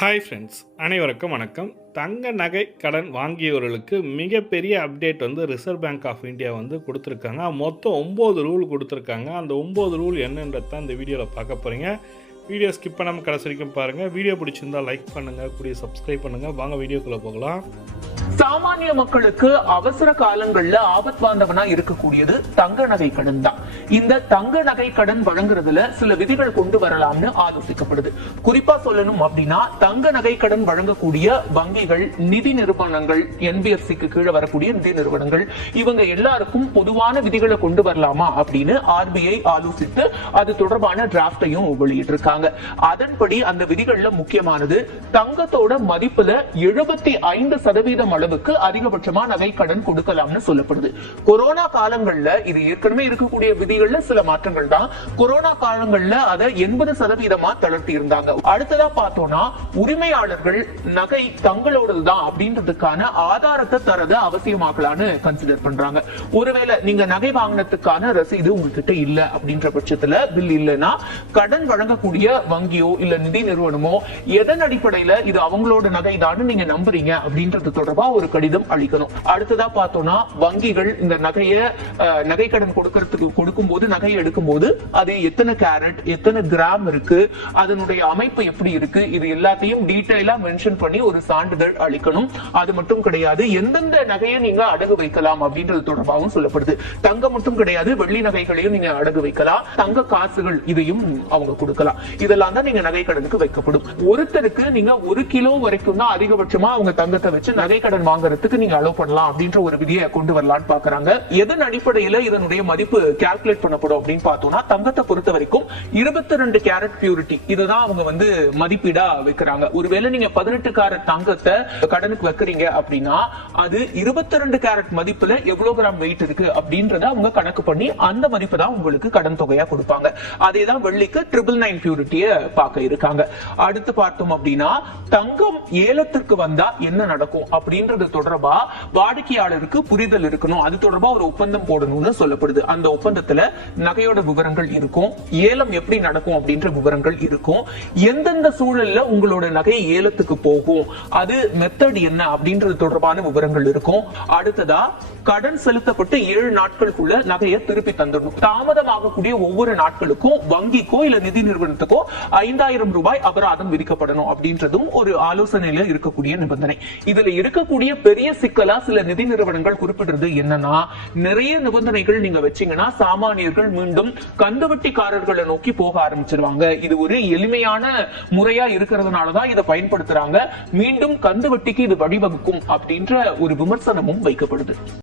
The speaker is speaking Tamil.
ஹாய் ஃப்ரெண்ட்ஸ், அனைவருக்கும் வணக்கம். தங்க நகை கடன் வாங்கியவர்களுக்கு மிகப்பெரிய update Reserve Bank of India கொடுத்துருக்காங்க. மொத்தம் 9 ரூல் கொடுத்துருக்காங்க. அந்த 9 ரூல் என்னன்றது தான் இந்த வீடியோவில் பார்க்க போகிறீங்க. வீடியோ ஸ்கிப் பண்ணாமல் கடைசி வரைக்கும் பாருங்கள். வீடியோ பிடிச்சிருந்தால் லைக் பண்ணுங்கள், கூடிய சப்ஸ்கிரைப் பண்ணுங்கள். வாங்க வீடியோக்குள்ளே போகலாம். சாமானிய மக்களுக்கு அவசர காலங்கள்ல ஆபத் வாந்தவனா இருக்கக்கூடியது தங்க நகை கடன் தான். இந்த தங்க நகை கடன் வழங்குறதுல சில விதிகள் கொண்டு வரலாம்னு ஆலோசிக்கப்படுது. குறிப்பா சொல்லணும் அப்படின்னா, தங்க நகை கடன் வழங்கக்கூடிய வங்கிகள், நிதி நிறுவனங்கள், என்பிஎஃப்சிக்கு கீழே வரக்கூடிய நிதி நிறுவனங்கள், இவங்க எல்லாருக்கும் பொதுவான விதிகளை கொண்டு வரலாமா அப்படின்னு ஆர்பிஐ ஆலோசித்து அது தொடர்பான டிராப்டையும் வெளியிட்டிருக்காங்க. அதன்படி அந்த விதிகள்ல முக்கியமானது, தங்கத்தோட மதிப்புல 75% அளவுக்கு அதிகபட்சமா நகை கடன் கொடுக்கலாம்னு சொல்லப்படுது. கொரோனா காலங்கள்ல இது ஏற்கனவே இருக்கக்கூடிய விதிகள்ல சில மாற்றங்கள் தான். கொரோனா காலங்கள்ல அதை 80% தளர்த்தி இருந்தாங்க. அடுத்ததா பார்த்தோம்னா, உரிமையாளர்கள் நகை தங்களோடதுதான் அப்படின்றதுக்கான ஆதாரத்தை தரத அவசியமாக்கலான்னு கன்சிடர் பண்றாங்க. ஒருவேளை நீங்க நகை வாங்கினதுக்கான ரசீது உங்ககிட்ட இல்ல அப்படின்ற பட்சத்துல, பில் இல்லைன்னா, கடன் வழங்கக்கூடிய வங்கியோ இல்ல நிதி நிறுவனமோ எதன் அடிப்படையில இது அவங்களோட நகை தான் நீங்க நம்புறீங்க அப்படின்றது தொடர்பா ஒரு கடிதம் அளிக்கணும். அடுத்ததா பார்த்தோம்னா, வங்கிகள் இந்த நகை கடன் கொடுக்கும் போது, நகையை எடுக்கும் போது அது எத்தனை கேரட், எத்தனை கிராம் இருக்கு, அதனுடைய அமைப்பு எப்படி இருக்கு, இது எல்லாத்தையும் டீடைலா மென்ஷன் பண்ணி ஒரு சான்றிதழ் அளிக்கணும். அது மட்டும் கிடையாது, எந்தெந்த நகையை நீங்க அடகு வைக்கலாம் அப்படின்றது தொடர்பாகவும் சொல்லப்படுது. தங்கம் மட்டும் கிடையாது, வெள்ளி நகைகளையும் நீங்க அடகு வைக்கலாம். தங்க காசுகள் இதையும் அவங்க கொடுக்கலாம். இதெல்லாம் தான் நீங்க நகை கடனுக்கு வைக்கப்படும். ஒருத்தருக்கு நீங்க 1 கிலோ வரைக்கும் தான் அதிகபட்சமா அவங்க தங்கத்தை வச்சு நகை கடன் வாங்குறதுக்கு நீங்க அலோவ் பண்ணலாம் அப்படின்ற ஒரு விதியை கொண்டு வரலாம்னு பாக்குறாங்க. எதன் அடிப்படையில இதனுடைய மதிப்பு கால்குலேட் பண்ணப்படும் அப்படின்னு பார்த்தோம்னா, தங்கத்தை பொறுத்த வரைக்கும் 22 கேரட் பியூரிட்டி இதுதான் அவங்க மதிப்பீடா வைக்கிறாங்க. ஒருவேளை நீங்க 18 கேரட் தங்கத்தை கடனுக்கு வைக்கிறீங்க அப்படின்னா, அது 22 கேரட் மதிப்புல எவ்வளவு கிராம் வெயிட் இருக்கு அப்படின்றத அவங்க கணக்கு பண்ணி அந்த மதிப்பு தான் உங்களுக்கு கடன் தொகையா கொடுப்பாங்க. அதேதான் வெள்ளிக்கு 999 பியூரிட்டிய பார்க்க இருக்காங்க. அடுத்து பார்த்தோம் அப்படின்னா, தங்கம் ஏலத்திற்கு வந்தா என்ன நடக்கும் அப்படின்றது தொடர்பா வாடிக்கையாளருக்கு புரிதல் இருக்கணும். அது தொடர்பா ஒரு ஒப்பந்தம் போடணும்னு சொல்லப்படுது. அந்த ஒப்பந்தத்துல நகையோட விவரங்கள் இருக்கும், ஏலம் எப்படி நடக்கும் அப்படின்ற விவரங்கள் இருக்கும், எந்தெந்த சூழல்ல உங்களோட நகை ஏலத்துக்கு போகும், அது மெத்தட் என்ன அப்படின்றது தொடர்பான விவரங்கள் இருக்கும். அடுத்ததா, கடன் செலுத்தப்பட்டு 7 நாட்களுக்குள்ள நகையை திருப்பி தந்துடணும். தாமதமாகக்கூடிய ஒவ்வொரு நாட்களுக்கும் வங்கிக்கோ இல்ல நிதி நிறுவனத்துக்கோ 5000 ரூபாய் அபராதம் விதிக்கப்படணும் அப்படின்றதும் ஒரு ஆலோசனையில இருக்கக்கூடிய நிபந்தனை. இதுல இருக்கக்கூடிய பெரிய சிக்கலா சில நிதி நிறுவனங்கள் குறிப்பிடுறது என்னன்னா, நிறைய நிபந்தனைகள் நீங்க வச்சீங்கன்னா சாமானியர்கள் மீண்டும் கந்துவட்டிக்காரர்களை நோக்கி போக ஆரம்பிச்சிருவாங்க. இது ஒரு எளிமையான முறையா இருக்கிறதுனாலதான் இதை பயன்படுத்துறாங்க. மீண்டும் கந்துவட்டிக்கு இது வழிவகுக்கும் அப்படின்ற ஒரு விமர்சனமும் வைக்கப்படுது.